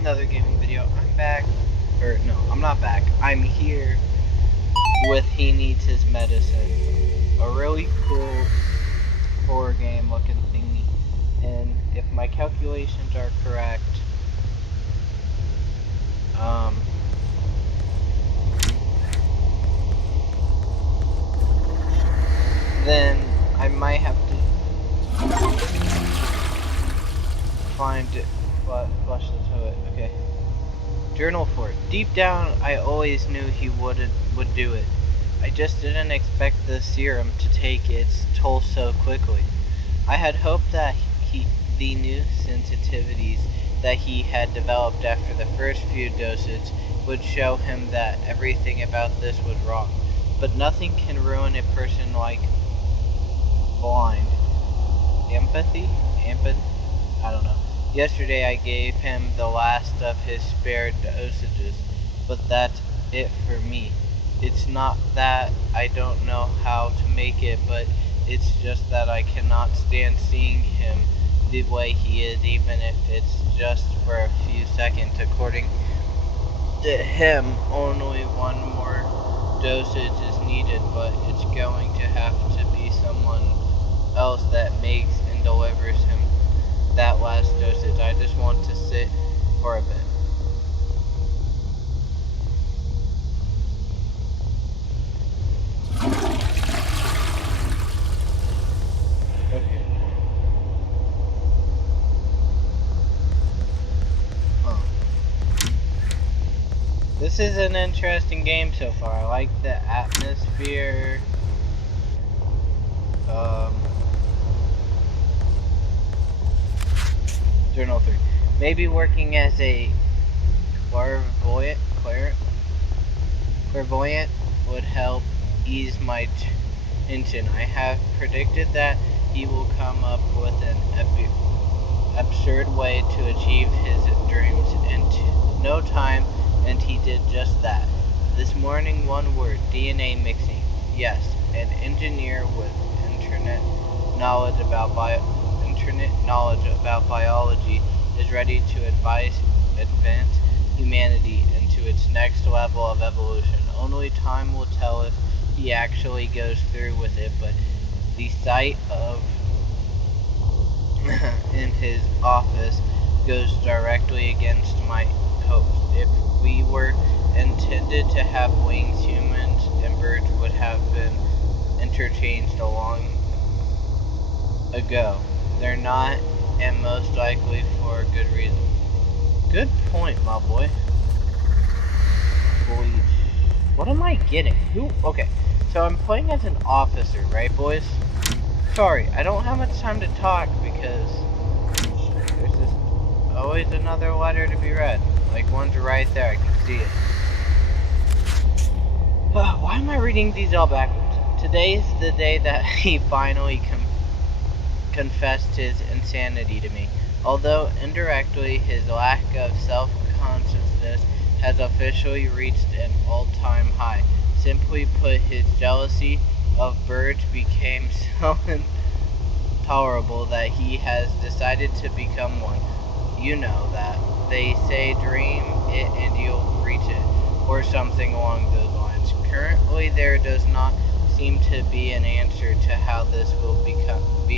another gaming video. I'm back, or no, I'm not back. I'm here with He Needs His Medicine, a really cool horror game looking thingy. And if my calculations are correct, then I might have to find it, flush the toilet. Okay. Journal for it. Deep down, I always knew he would do it. I just didn't expect the serum to take its toll so quickly. I had hoped that the new sensitivities that he had developed after the first few doses would show him that everything about this was wrong. But nothing can ruin a person like blind. Empathy? I don't know. Yesterday I gave him the last of his spare dosages, but that's it for me. It's not that I don't know how to make it, but it's just that I cannot stand seeing him the way he is, even if it's just for a few seconds. According to him, only one more dosage is needed, but it's going to have to be someone else that makes and delivers him that last dosage. I just want to sit for a bit. Okay. This is an interesting game so far. I like the atmosphere. Journal 3. Maybe working as a clairvoyant would help ease my tension. I have predicted that he will come up with an absurd way to achieve his dreams in no time, and he did just that. This morning, one word: DNA mixing. Yes, an engineer with internet knowledge about biology is ready to advance humanity into its next level of evolution. Only time will tell if he actually goes through with it, but the sight of in his office goes directly against my hopes. If we were intended to have wings, humans and birds would have been interchanged long ago. They're not, and most likely for a good reason. Good point, my boy. Bleach. What am I getting? Okay, so I'm playing as an officer, right, boys? Sorry, I don't have much time to talk because there's just always another letter to be read. Like, one's right there, I can see it. Why am I reading these all backwards? Today is the day that he finally confessed his insanity to me. Although indirectly, his lack of self-consciousness has officially reached an all-time high. Simply put, his jealousy of birds became so intolerable that he has decided to become one. You know that. They say dream it and you'll reach it, or something along those lines. Currently, there does not seem to be an answer to how this will be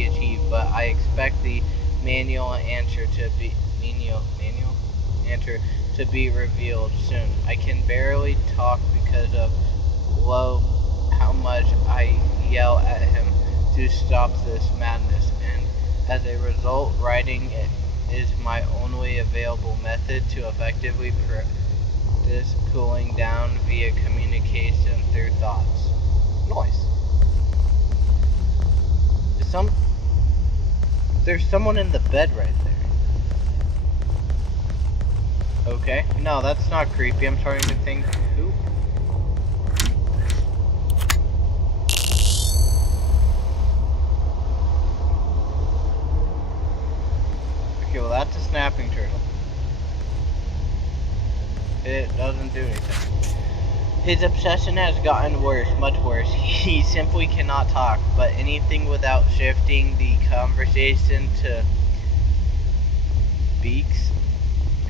achieved, but I expect the manual answer to be revealed soon. I can barely talk because of how much I yell at him to stop this madness, and as a result, writing it is my only available method to effectively practice cooling down via communication through thoughts. Nice. There's someone in the bed right there. Okay. No, that's not creepy. I'm starting to think, who? Okay, well that's a snapping turtle. It doesn't do anything. His obsession has gotten worse, much worse. He simply cannot talk, but anything without shifting the conversation to beaks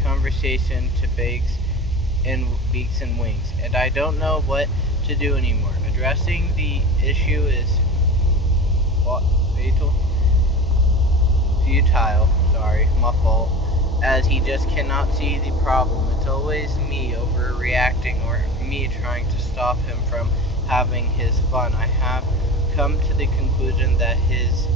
conversation to beaks and wings, and I don't know what to do anymore. Addressing the issue is what futile. Sorry, my fault. As he just cannot see the problem. It's always me overreacting or me trying to stop him from having his fun. I have come to the conclusion that his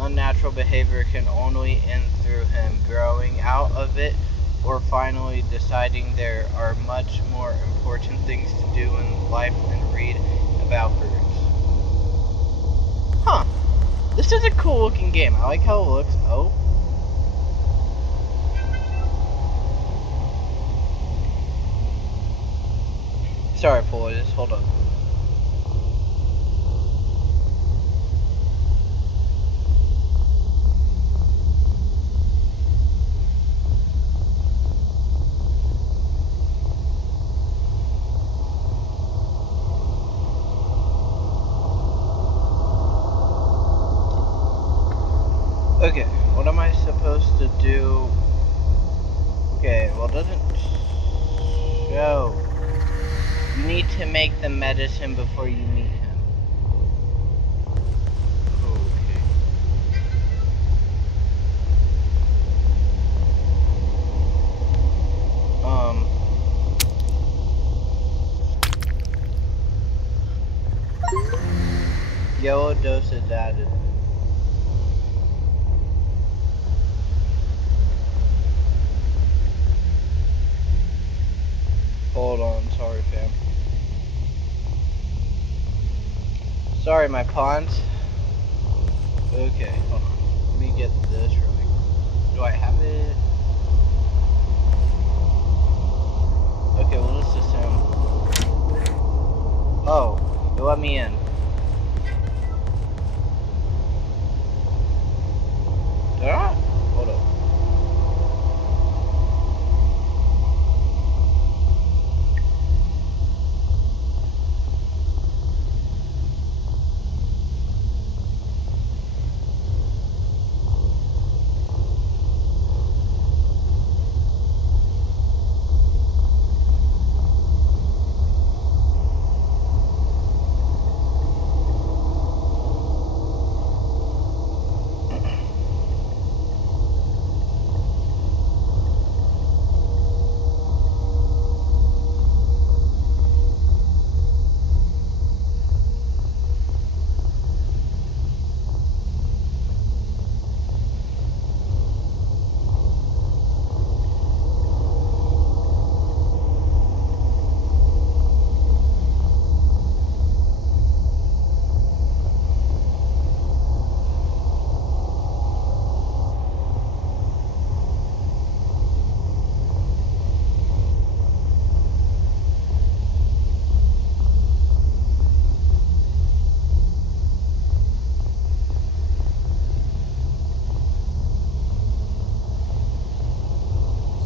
unnatural behavior can only end through him growing out of it or finally deciding there are much more important things to do in life than read about birds. Huh. This is a cool looking game. I like how it looks. Oh. Sorry, boys. Hold up. Okay, what am I supposed to do? Okay, well, it doesn't show. You need to make the medicine before you meet him. Okay. Yellow dosage added. Hold on, sorry fam. Sorry my pawns. Okay, hold on. Let me get this right. Do I have it? Okay, well let's assume. Oh, it let me in. Did I? Hold up.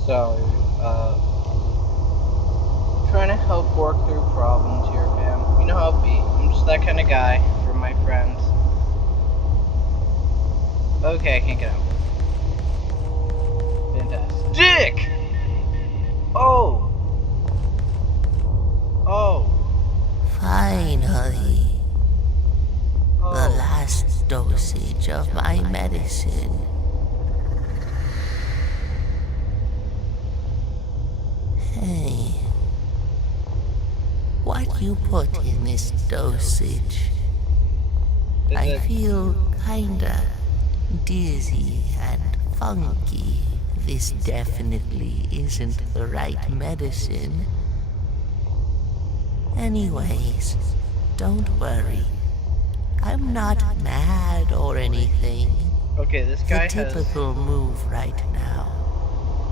Sorry, trying to help work through problems here, fam. You know how it be. I'm just that kind of guy for my friends. Okay, I can't get out. Fantastic. Oh! Oh! Finally. Oh. The last dosage of my medicine. Hey, what you put in this dosage? I feel kinda dizzy and funky. This definitely isn't the right medicine. Anyways, don't worry. I'm not mad or anything. Okay, this guy The typical move right now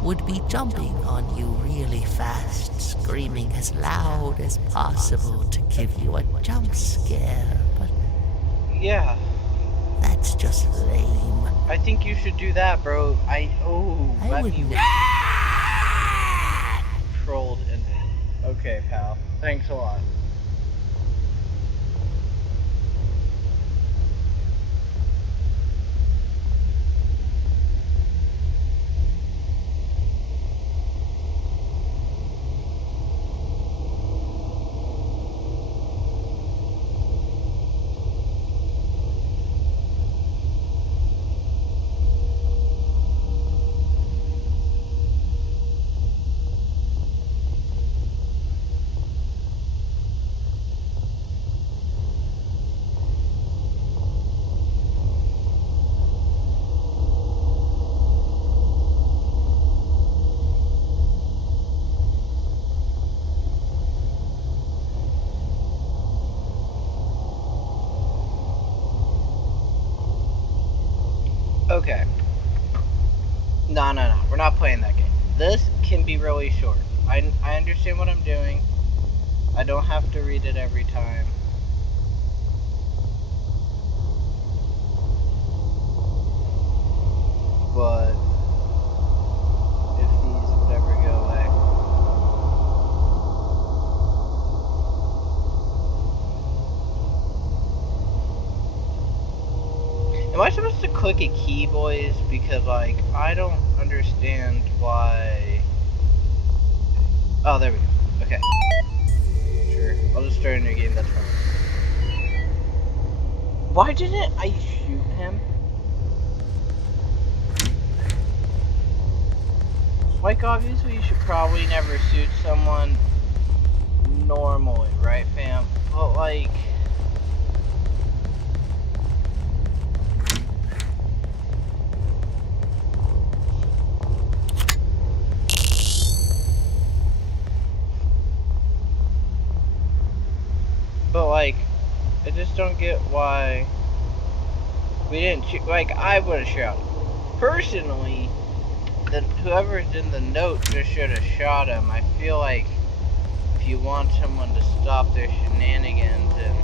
would be jumping on you really fast, screaming as loud as possible to give you a jump scare, but yeah. that's just lame. I think you should do that, bro. I let would me trolled and okay, pal. Thanks a lot. No, no, no. We're not playing that game. This can be really short. I understand what I'm doing. I don't have to read it every time. But if these would ever go away. Am I supposed to click a key, boys? Because, like, I don't understand why... Oh, there we go. Okay. Sure. I'll just start a new game, that's fine. Why didn't I shoot him? Like, obviously you should probably never shoot someone normally, right, fam? But, like... But, like, I just don't get why we didn't shoot. Like, I would have shot him. Personally, whoever's in the note just should have shot him. I feel like if you want someone to stop their shenanigans and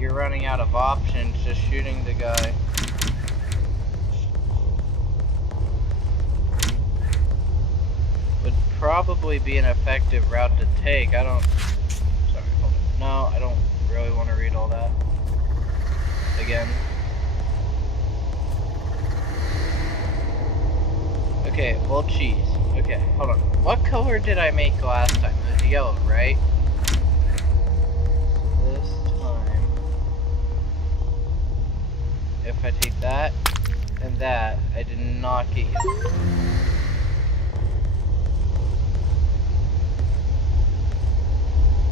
you're running out of options, just shooting the guy. Would probably be an effective route to take. Sorry, hold on. No, I don't really want to read all that again. Okay, well, cheese. Okay, hold on. What color did I make last time? It was yellow, right? So this time, if I take that and that, I did not get yellow.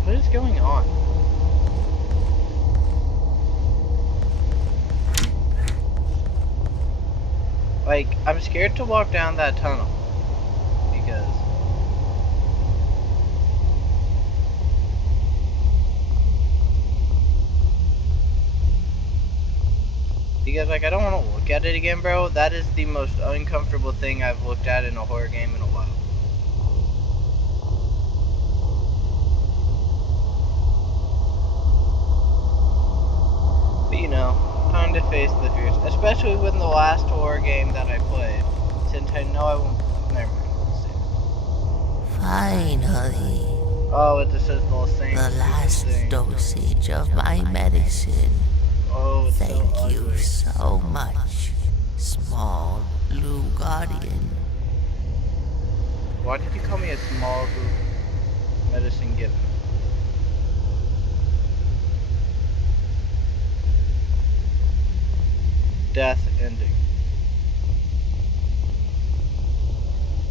What is going on? Like, I'm scared to walk down that tunnel. Because, like, I don't want to look at it again, bro. That is the most uncomfortable thing I've looked at in a horror game in a while. But, you know, time to face the fears. Especially with the last horror game that I played. Since I know I won't... Never mind. Finally. Oh, it just says the same. The last thing. dosage of my medicine. Oh, it's Thank so you ugly. so much, small blue guardian. Why did you call me a small blue medicine given? Death ending.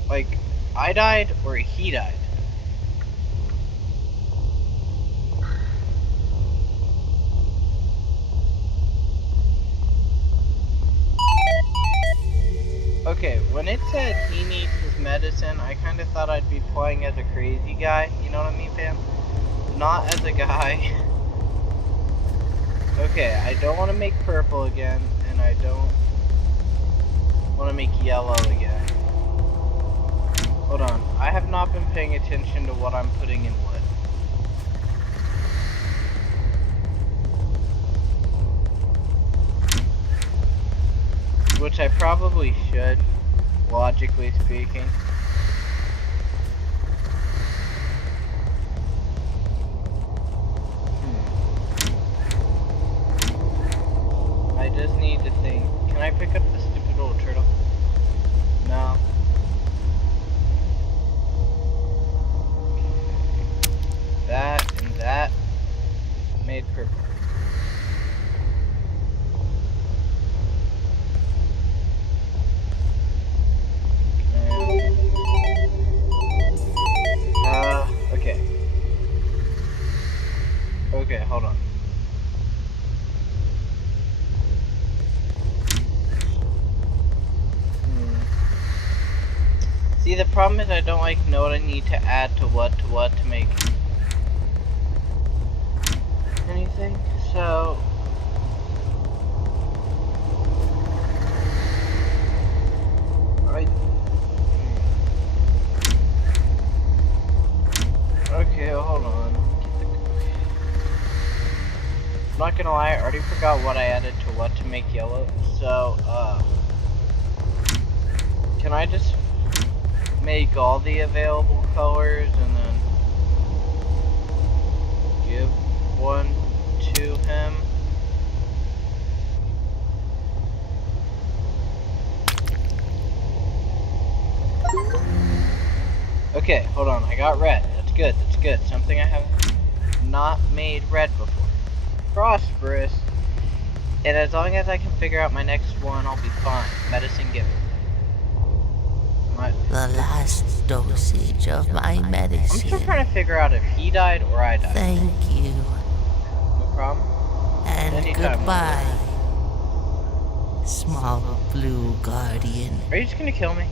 Like, I died or he died? Okay, when it said he needs his medicine, I kind of thought I'd be playing as a crazy guy. You know what I mean, fam? Not as a guy. Okay, I don't want to make purple again, and I don't want to make yellow again. Hold on, I have not been paying attention to what I'm putting in wood. Which I probably should, logically speaking. I just need to think. Can I pick up the stupid little turtle? No. That and that made purple. Okay. Okay, hold on. See, the problem is I don't know what I need to add to what to make anything. So gonna lie, I already forgot what I added to what to make yellow. So, can I just make all the available colors and then give one to him? Okay, hold on, I got red. That's good, that's good. Something I have not made red before. Prosperous. And as long as I can figure out my next one, I'll be fine. Medicine given. The last dosage of my I'm medicine. still trying to figure out if he died or I died. Thank you. No problem. And Anytime. goodbye, small blue guardian. Are you just gonna kill me?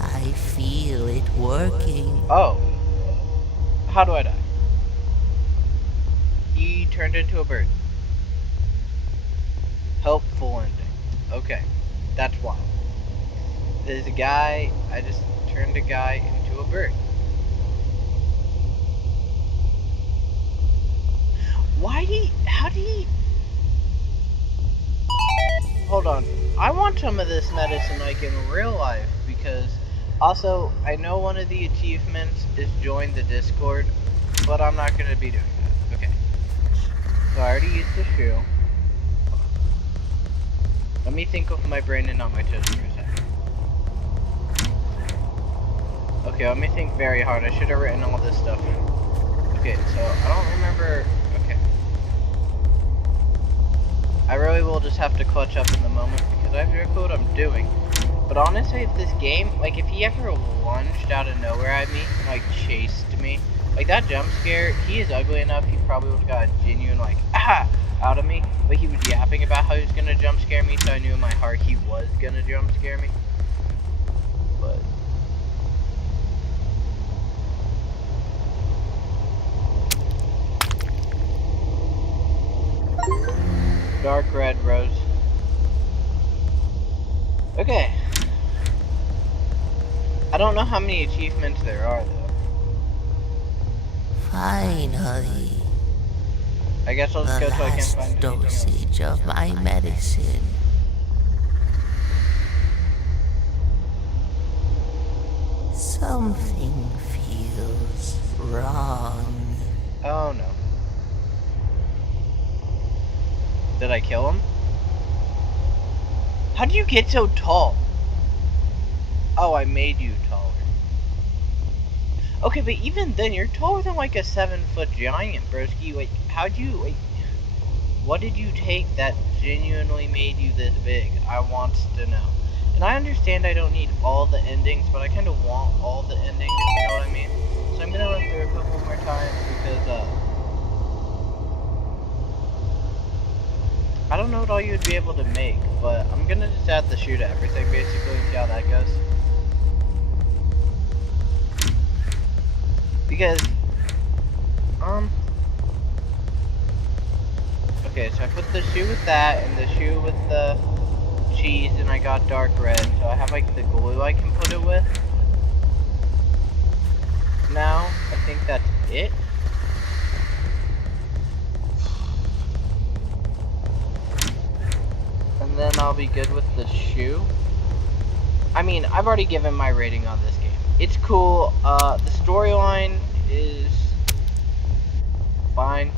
I feel it working. Oh. How do I die? He turned into a bird. Helpful ending. Okay. That's wild. There's a guy, I just turned a guy into a bird. How do he... Hold on. I want some of this medicine like in real life, because also, I know one of the achievements is join the Discord, but I'm not going to be doing that. Okay. So I already used the shoe. Let me think with my brain and not my toes for a second. Okay, let me think very hard. I should have written all this stuff in. Okay, so I don't remember... Okay. I really will just have to clutch up in the moment because I have no clue what I'm doing. But honestly, if this game, like if he ever lunged out of nowhere at me and like chased me, like that jump scare, he is ugly enough, he probably would have got a genuine like, ah, out of me. But he was yapping about how he was going to jump scare me, so I knew in my heart he was going to jump scare me. But... dark red rose. Okay. I don't know how many achievements there are though. Finally. I guess I'll just go till I can't find anything else. Dosage of my medicine. Something feels wrong. Oh no. Did I kill him? How do you get so tall? Oh, I made you taller. Okay, but even then, you're taller than like a 7-foot giant, broski. Like, how'd you, like, what did you take that genuinely made you this big? I want to know. And I understand I don't need all the endings, but I kind of want all the endings, if you know what I mean. So I'm gonna run through a couple more times because, I don't know what all you would be able to make, but I'm gonna just add the shoe to everything basically and see how that goes. Because, okay, so I put the shoe with that and the shoe with the cheese and I got dark red, so I have like the glue I can put it with. Now, I think that's it. And then I'll be good with the shoe. I mean, I've already given my rating on this game. It's cool. The storyline is fine.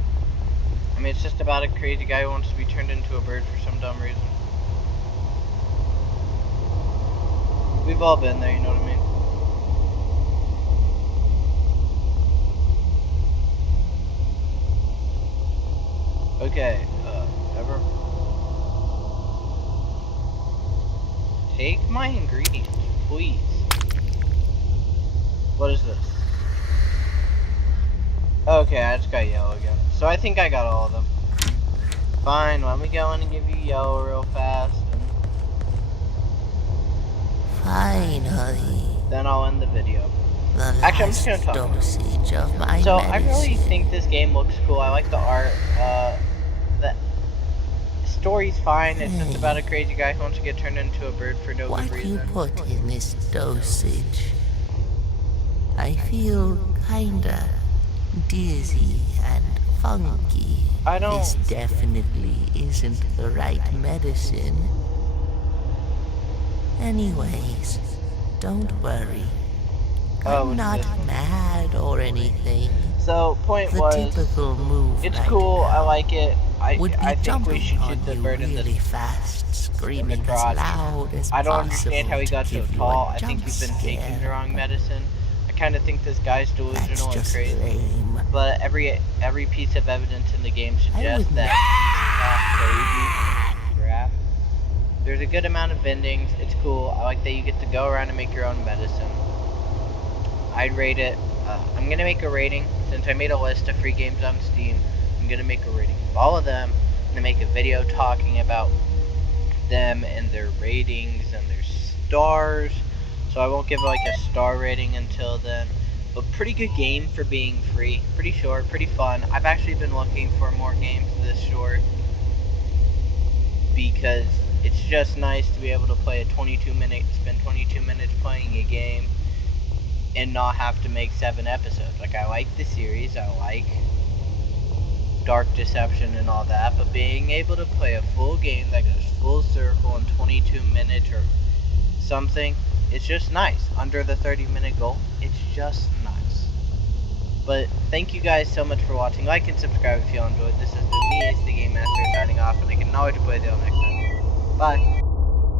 I mean, it's just about a crazy guy who wants to be turned into a bird for some dumb reason. We've all been there, you know what I mean? Okay, ever... Take my ingredients, please. What is this? Okay, I just got yellow again. So I think I got all of them. Fine, let me go in and give you yellow real fast. Finally. Then I'll end the video. The Actually, I'm just last gonna talk. dosage of my So medicine. I really think this game looks cool. I like the art. The story's fine. It's just about a crazy guy who wants to get turned into a bird for no good What you reason. put in this dosage? I feel kinda dizzy and funky. I don't... This definitely isn't the right medicine. Anyways, don't worry. Oh, I'm what's not this one? mad or anything. So, point The was, typical move it's right cool, I now like it. would I be think we jumping should on shoot the you bird really fast, in the screaming as crotch. loud as I don't understand how possible he to got so give you tall. a I think jump he's been taking the scare. wrong medicine. I kind of think this guy's That's delusional and just crazy. lame. But every piece of evidence in the game I suggests would that he's not crazy. Graph. There's a good amount of vendings. It's cool. I like that you get to go around and make your own medicine. I'd rate it. I'm gonna make a rating since I made a list of free games on Steam. I'm gonna make a rating of all of them. I'm gonna make a video talking about them and their ratings and their stars. So I won't give like a star rating until then. But pretty good game for being free. Pretty short, pretty fun. I've actually been looking for more games this short because it's just nice to be able to play spend 22 minutes playing a game and not have to make 7 episodes. Like, I like the series, I like Dark Deception and all that, but being able to play a full game that goes full circle in 22 minutes or something, it's just nice. Under the 30-minute goal, it's just nice. But thank you guys so much for watching. Like and subscribe if you enjoyed. This is me, Ace the Game Master, signing off, and I can always play the next time. Bye.